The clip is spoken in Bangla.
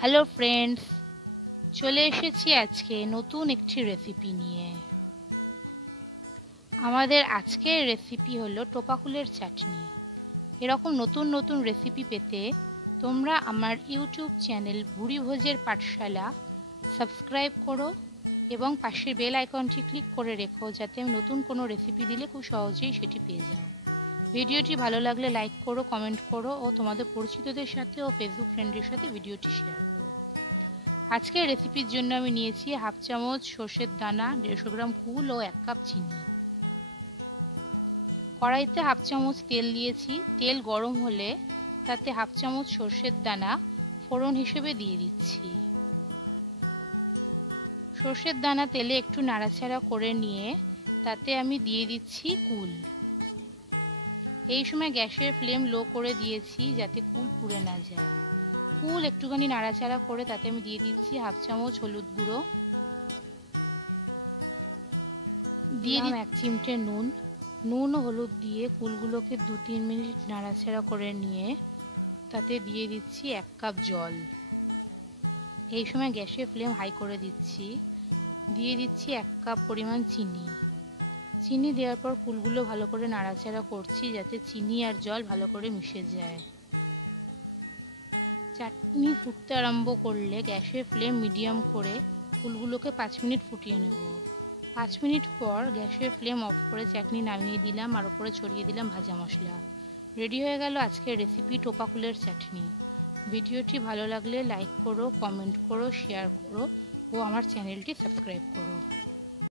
হ্যালো ফ্রেন্ডস, চলে এসেছি আজকে নতুন একটি রেসিপি নিয়ে। আমাদের আজকের রেসিপি হলো টোপাকুলের চাটনি। এরকম নতুন নতুন রেসিপি পেতে তোমরা আমার ইউটিউব চ্যানেল ভুরিভোজের পাঠশালা সাবস্ক্রাইব করো এবং পাশের বেল আইকনটি ক্লিক করে রেখো, যাতে আমি নতুন কোনো রেসিপি দিলে খুব সহজেই সেটি পেয়ে যাও। ভিডিওটি ভালো লাগলে লাইক করো, কমেন্ট করো ও তোমাদের পরিচিতদের সাথে ও ফেসবুক ফ্রেন্ডের সাথে ভিডিওটি শেয়ার করো। আজকের রেসিপির জন্য আমি নিয়েছি হাফ চামচ সর্ষের দানা, 150 গ্রাম কুল ও 1 কাপ চিনি। কড়াইতে হাফ চামচ তেল দিয়েছি। তেল গরম হলে তাতে হাফ চামচ সর্ষের দানা ফোড়ন হিসেবে দিয়ে দিচ্ছি। সর্ষের দানা তেলে একটু নাড়াচাড়া করে নিয়ে তাতে আমি দিয়ে দিচ্ছি কুল। এই সময় গ্যাসের ফ্লেম লো করে দিয়েছি যাতে কুল পুড়ে না যায়। কুল একটুখানি নাড়াচাড়া করে তাতে আমি দিয়ে দিচ্ছি হাফ চামচ হলুদ গুঁড়ো, দিয়ে দিলাম 1 চিমটে নুন। নুন ও হলুদ দিয়ে কুলগুলোকে 2-3 মিনিট নাড়াচাড়া করে নিয়ে তাতে দিয়ে দিচ্ছি 1 কাপ জল। এই সময় গ্যাসের ফ্লেম হাই করে দিচ্ছি। দিয়ে দিচ্ছি 1 কাপ পরিমাণ চিনি। চিনি দেওয়ার পর কুলগুলো ভালো করে নাড়াচাড়া করছি যাতে চিনি আর জল ভালো করে মিশে যায়। চাটনি ফুটতে আরম্ভ করলে গ্যাসের ফ্লেম মিডিয়াম করে কুলগুলোকে 5 মিনিট ফুটিয়ে নেব। 5 মিনিট পর গ্যাসের ফ্লেম অফ করে চাটনি নামিয়ে দিলাম আর উপরে ছড়িয়ে দিলাম ভাজা মশলা। রেডি হয়ে গেল আজকের রেসিপি টোপাকুলের চাটনি। ভিডিওটি ভালো লাগলে লাইক করো, কমেন্ট করো, শেয়ার করো ও আমার চ্যানেলটি সাবস্ক্রাইব করো।